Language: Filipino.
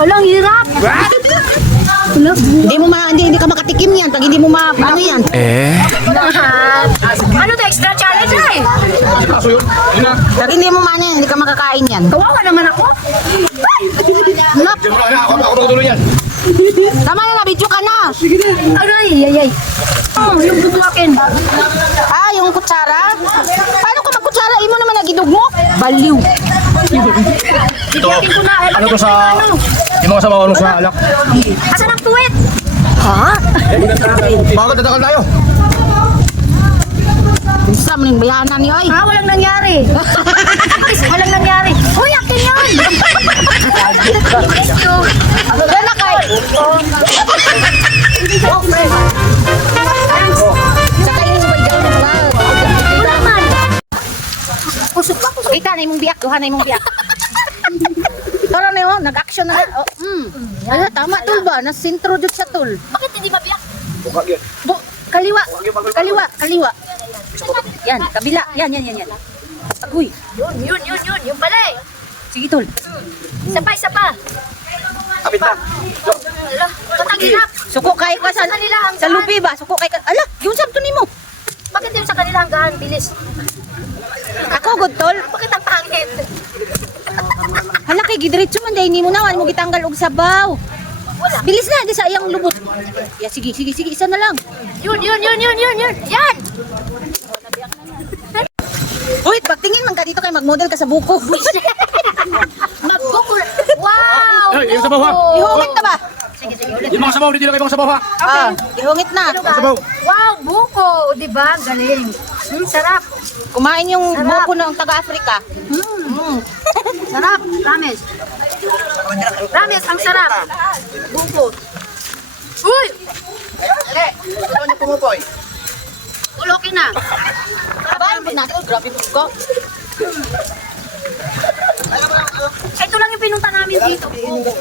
Walang hirap. Wala. Hindi ka makatikim yan pag hindi mo ano yan. Ano to, extra challenge na eh. Pag hindi mo yan, hindi ka makakain yan. Kawawa naman ako. Nap, tama na, video ka na. Ay. Yung bubuhakin. Yung kutsara? Paano ka magkutsara? Imo naman nagidog mo? Baliw. Bibiyakin ko na. Ano to sa... Yung mga sabaw sa alak. Asan ang tuwet? Ha? Bakit tatakal tayo? Isa mo yung bayanan niyo ay. Walang nangyari. Walang nangyari. Uy, akin yun. Thank you. Yan na kay. Saka yung bayaw na ba? Ito naman. Kusok pa. Kita na yung biyak. Duha na yung biyak. Tara na yun. Nag-action na. Ala, tama tol ba? Nasintro dito sa tol. Bakit hindi mabiyak? Kaliwa. Kaliwa. Yan, kabila. Yan. Agoy. Yun. Yung pala eh. Sige tol. Isa pa. Kapit na. Ala, matang hirap. Suko kay ka sa kanila sa lupi ba? Suko kay ka. Ala, yung sabto nimo. Bakit yung sa kanila hanggang bilis? Ako good tol. Bakit ang pangit? Hala kay gidretso man dai nimo na mo gitanggal og sabaw. Bilis na di sa iyang lubot. Ya sige, isa na lang. Yun. Yan. Wait, pagtingin man ka dito kay magmodel ka sa buko. Magbukol. Wow. Ay, yung sabaw ha. Ihungit na ba? Sige, ulit. Yung mga sabaw, dito lang kayo mga sabaw ha. Ihungit na. Sabaw. Wow, buko. Diba? Galing. Sarap. Kumain yung buko ng taga-Africa. Sarap. Promise. Promise, ang sarap. Buko. Uy! Ano niyo pumupoy? Ulokin na. Sarap na natin. Grabe buko. Ito lang yung pinunta namin dito. Buko.